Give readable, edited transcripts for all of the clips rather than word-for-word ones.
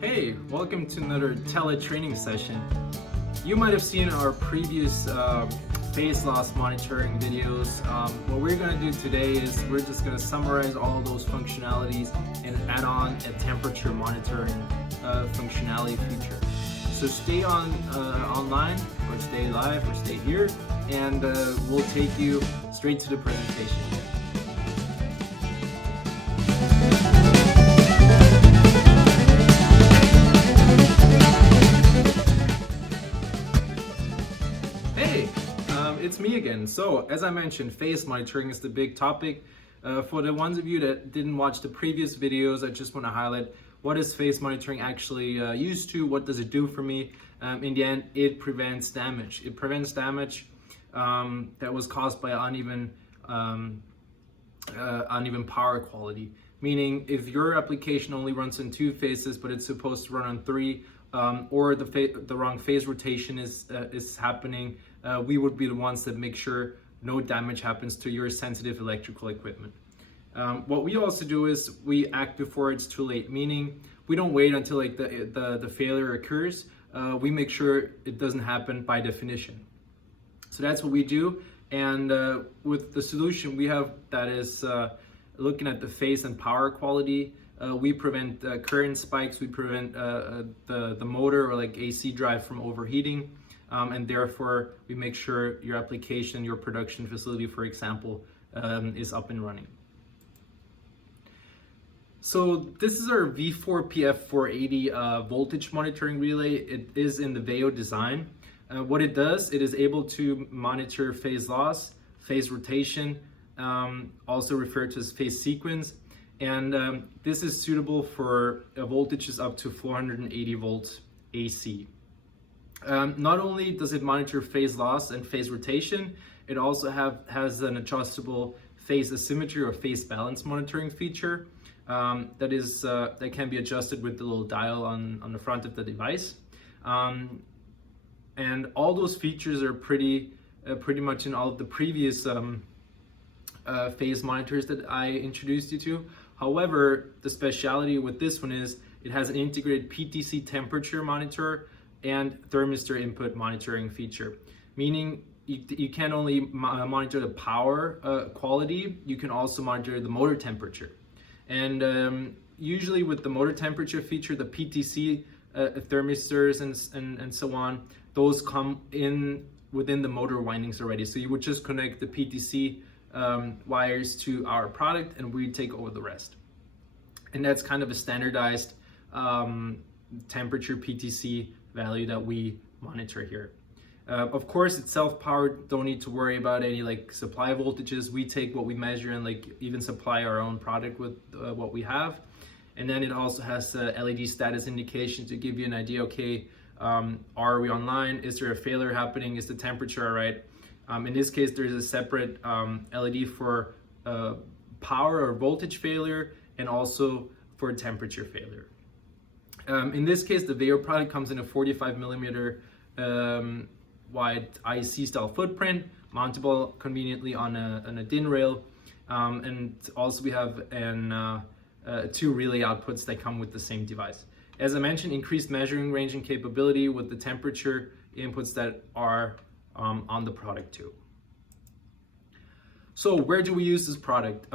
Hey, welcome to another TELE training session. You might have seen our previous phase loss monitoring videos. What we're going to do today is we're just going to summarize all those functionalities and add on a temperature monitoring functionality feature. So stay online, or stay live, or stay here, and we'll take you straight to the presentation. It's me again. So as I mentioned, phase monitoring is the big topic. For the ones of you that didn't watch the previous videos, I just want to highlight what is phase monitoring actually used to, what does it do for me. In the end, it prevents damage. It prevents damage that was caused by uneven power quality. Meaning if your application only runs in 2 phases, but it's supposed to run on 3, or the wrong phase rotation is happening, we would be the ones that make sure no damage happens to your sensitive electrical equipment. What we also do is we act before it's too late, meaning we don't wait until like the failure occurs. We make sure it doesn't happen by definition. So that's what we do, and with the solution we have, that is looking at the phase and power quality. We prevent current spikes, we prevent the motor or like AC drive from overheating, and therefore we make sure your application, your production facility, for example, is up and running. So this is our V4PF480 voltage monitoring relay. It is in the VEO design. What it does, it is able to monitor phase loss, phase rotation, also referred to as phase sequence. And this is suitable for voltages up to 480 volts AC. Not only does it monitor phase loss and phase rotation, it also has an adjustable phase asymmetry or phase balance monitoring feature that can be adjusted with the little dial on the front of the device. And all those features are pretty much in all of the previous phase monitors that I introduced you to. However, the speciality with this one is it has an integrated PTC temperature monitor and thermistor input monitoring feature, meaning you can only monitor the power quality, you can also monitor the motor temperature. And usually with the motor temperature feature, the PTC thermistors and so on, those come in within the motor windings already. So you would just connect the PTC wires to our product and we take over the rest. And that's kind of a standardized temperature PTC value that we monitor here. Of course, it's self-powered, don't need to worry about any like supply voltages. We take what we measure and like even supply our own product with what we have. And then it also has LED status indication to give you an idea, okay, are we online? Is there a failure happening? Is the temperature all right? In this case, there's a separate LED for power or voltage failure and also for temperature failure. In this case, the VEO product comes in a 45 millimeter wide IC style footprint, mountable conveniently on a DIN rail. And also we have 2 relay outputs that come with the same device. As I mentioned, increased measuring range and capability with the temperature inputs that are on the product too. So where do we use this product?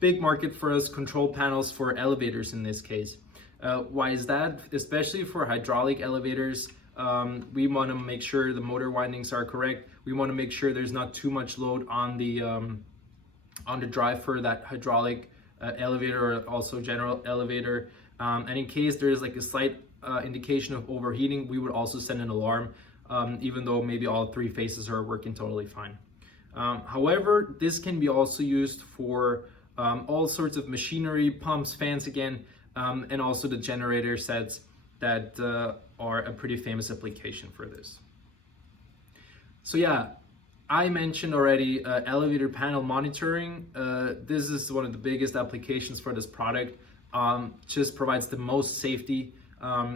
Big market for us, control panels for elevators in this case. Why is that? Especially for hydraulic elevators, we want to make sure the motor windings are correct. We want to make sure there's not too much load on the drive for that hydraulic elevator or also general elevator. And in case there's like a slight indication of overheating, we would also send an alarm, even though maybe all 3 phases are working totally fine. However, this can be also used for all sorts of machinery, pumps, fans again, and also the generator sets that are a pretty famous application for this. So yeah, I mentioned already elevator panel monitoring. This is one of the biggest applications for this product. Just provides the most safety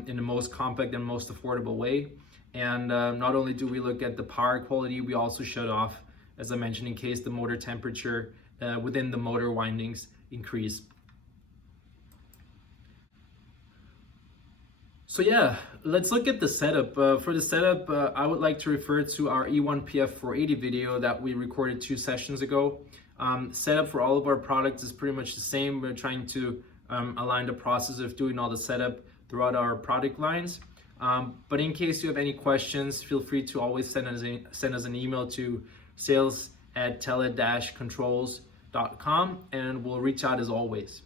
in the most compact and most affordable way. And not only do we look at the power quality, we also shut off, as I mentioned, in case the motor temperature within the motor windings increase. So yeah, let's look at the setup. For the setup, I would like to refer to our V4PF480 video that we recorded 2 sessions ago. Setup for all of our products is pretty much the same. We're trying to align the process of doing all the setup throughout our product lines. But in case you have any questions, feel free to always send us an email to sales@tele-controls.com, and we'll reach out as always.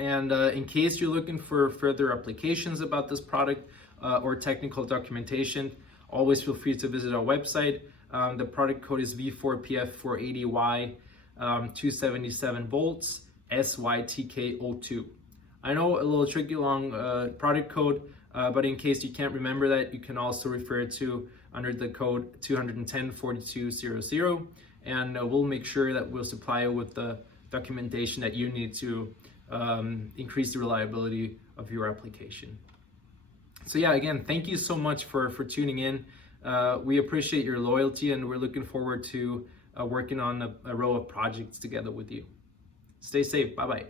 And in case you're looking for further applications about this product or technical documentation, always feel free to visit our website. The product code is V4PF480Y277VSYTK02. I know a little tricky long product code, but in case you can't remember that, you can also refer to under the code 210-4200, and we'll make sure that we'll supply you with the documentation that you need to increase the reliability of your application. So yeah, again, thank you so much for tuning in. We appreciate your loyalty, and we're looking forward to working on a row of projects together with you. Stay safe. Bye-bye.